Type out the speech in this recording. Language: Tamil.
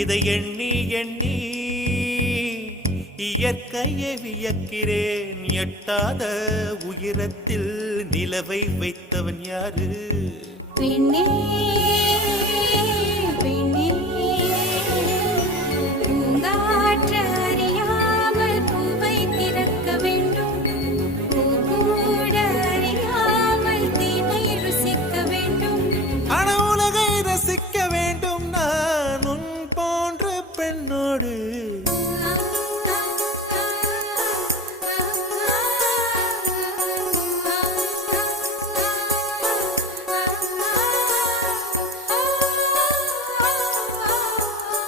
இதை எண்ணி எண்ணி இயற்கையை வியக்கிறேன். எட்டாத உயரத்தில் நிலவை வைத்தவன் யாரு? பெண்ணே பெண்ணே பூங்காற்று அறியாமல் பூவை திறக்க வேண்டும். பூக்கூட அறியாமல் தீமை ருசிக்க வேண்டும். ஆனா உலகை ரசிக்க வேண்டும் நான் உன் போன்ற பெண்ணோடு.